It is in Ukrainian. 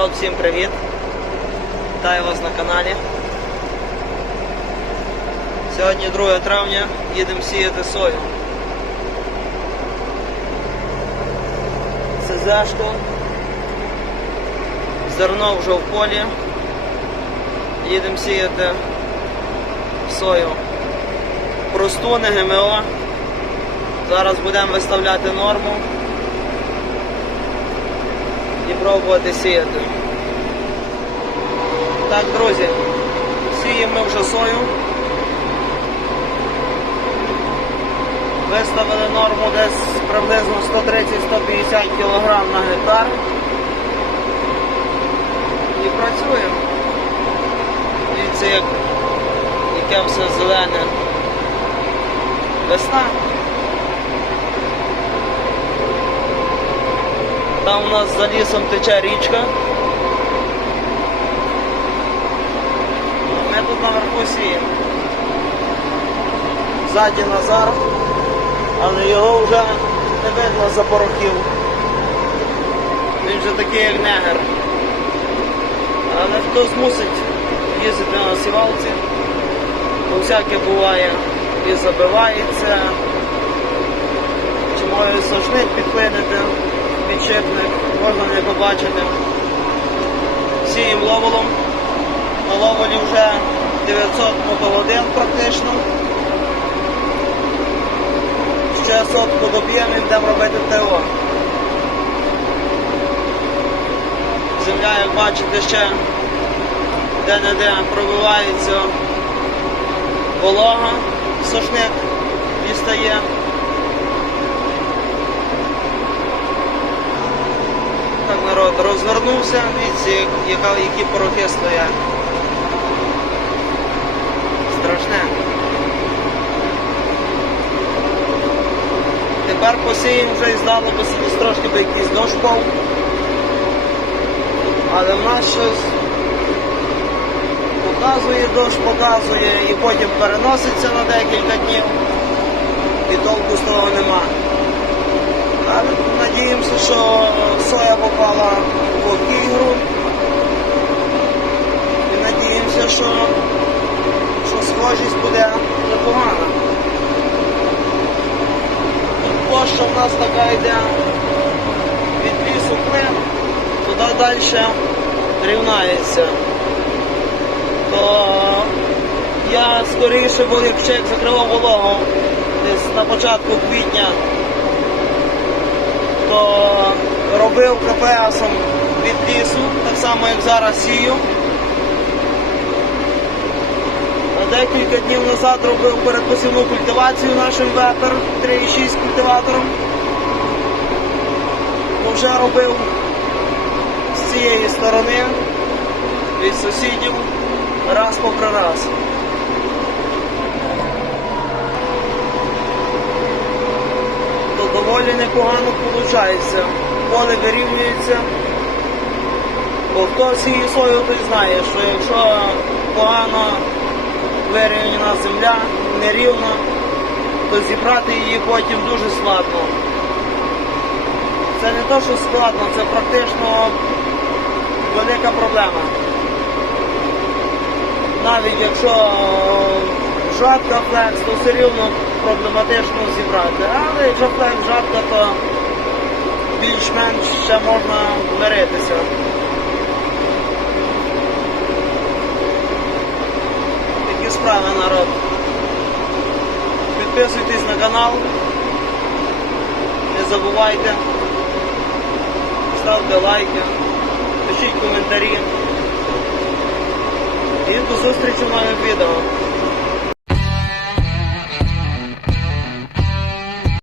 Народ, всім привіт! Вітаю вас на каналі. Сьогодні 2 травня, їдемо сіяти сою. СЗшку. Зерно вже в полі. Їдемо сіяти сою. Просту, не ГМО. Зараз будемо виставляти норму і пробувати сіяти. Так, друзі, сіємо ми вже сою. Виставили норму десь приблизно 130-150 кг на гектар. І працюємо. Дивіться, як, яке все зелене. Весна. Там у нас за лісом тече річка. Ми тут наверху сіємо. Ззаді Назар, але його вже не видно за порохів. Він вже такий як негер. Але хто змусить їздити на сівалці, бо всяке буває і забивається, чи може сошник підклинити підшипник, можна не побачити. Сіємо ловолом. На ловолі вже 900 мотогодин практично. Ще сотку доб'ємо і будемо робити ТО. Земля, як бачите, ще де-не-де пробивається волога, сошник дістає. Так народ дивіться, яка, які порохи стоять. Страшне. Тепер посіємо вже і здало собі трошки би якийсь дощ пав. Але в нас щось показує дощ, показує і потім переноситься на декілька днів. І толку з того нема. Але надіємося, що соя попала в окій. І надіємося, що, що схожість буде непогана. Тут площа в нас така йде від лісу клин, туди далі рівнається. То я скоріше, бо як закрило вологу десь на початку квітня то робив КПСом від лісу, так само як зараз сію. Декілька днів назад робив передпосівну культивацію нашим вепер 3,6 культиватором. Бо вже робив з цієї сторони від сусідів раз попри раз. то доволі непогано виходить. Поле вирівнюється. Бо хто сіє сою, той знає, що якщо погано вирівняна земля, нерівна, то зібрати її потім дуже складно. Це не то, що складно, це практично велика проблема. Навіть якщо жатка флекс, то все рівно проблематично зібрати. Але якщо флекс жатка, то більш-менш ще можна миритися. Такі народ. Підписуйтесь на канал. Не забувайте. Ставте лайки, пишіть коментарі. І до зустрічі в нових відео.